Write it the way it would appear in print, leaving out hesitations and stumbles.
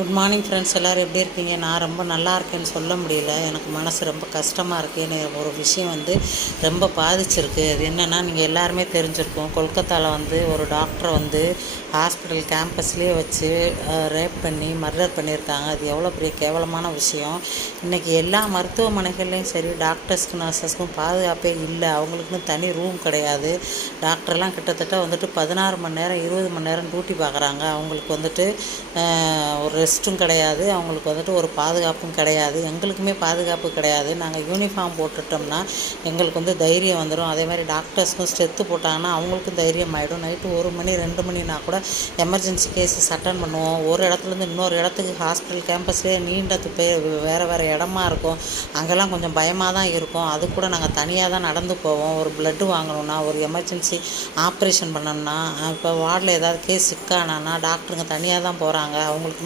Good morning friends, எல்லோரும் எப்படி இருக்கீங்க? நான் ரொம்ப நல்லா இருக்கேன்னு சொல்ல முடியல. எனக்கு மனசு ரொம்ப கஷ்டமாக இருக்குது. எனக்கு ஒரு விஷயம் ரொம்ப பாதிச்சிருக்கு. அது என்னென்னா, நீங்கள் எல்லாருமே தெரிஞ்சிருக்கோம். கொல்கத்தாவில் ஒரு டாக்டரை ஹாஸ்பிட்டல் கேம்பஸ்லேயே வச்சு ரேப் பண்ணி மர்டர் பண்ணியிருக்காங்க. அது எவ்வளோ பெரிய கேவலமான விஷயம். இன்றைக்கி எல்லா மருத்துவமனைகள்லேயும் சரி, டாக்டர்ஸ்க்கும் நர்சஸ்க்கும் பாதுகாப்பே இல்லை. அவங்களுக்குன்னு தனி ரூம் கிடையாது. டாக்டர்லாம் கிட்டத்தட்ட 16 மணி நேரம் 20 மணி நேரம் டியூட்டி பார்க்குறாங்க. அவங்களுக்கு ஒரு ரெஸ்ட்டும் கிடையாது. அவங்களுக்கு ஒரு பாதுகாப்பும் கிடையாது. எங்களுக்குமே பாதுகாப்பு கிடையாது. நாங்கள் யூனிஃபார்ம் போட்டுட்டோம்னா எங்களுக்கு தைரியம் வந்துடும். அதே மாதிரி டாக்டர்ஸ்க்கும் ஸ்ட்ரெத்து போட்டாங்கன்னா அவங்களுக்கும் தைரியம் ஆகிடும். நைட்டு 1 மணி 2 மணினா கூட எமர்ஜென்சி கேஸஸ் அட்டன் பண்ணுவோம். ஒரு இடத்துலேருந்து இன்னொரு இடத்துக்கு ஹாஸ்பிட்டல் கேம்பஸ்லேயே நீண்ட வேறு இடமா இருக்கும். அங்கெல்லாம் கொஞ்சம் பயமாக தான் இருக்கும். அது கூட நாங்கள் தனியாக தான் நடந்து போவோம். ஒரு பிளட்டு வாங்கணுன்னா, ஒரு எமர்ஜென்சி ஆப்ரேஷன் பண்ணணும்னா, இப்போ வார்டில் ஏதாவது கேஸ் சிக்கானா டாக்டருங்க தனியாக தான் போகிறாங்க. அவங்களுக்கு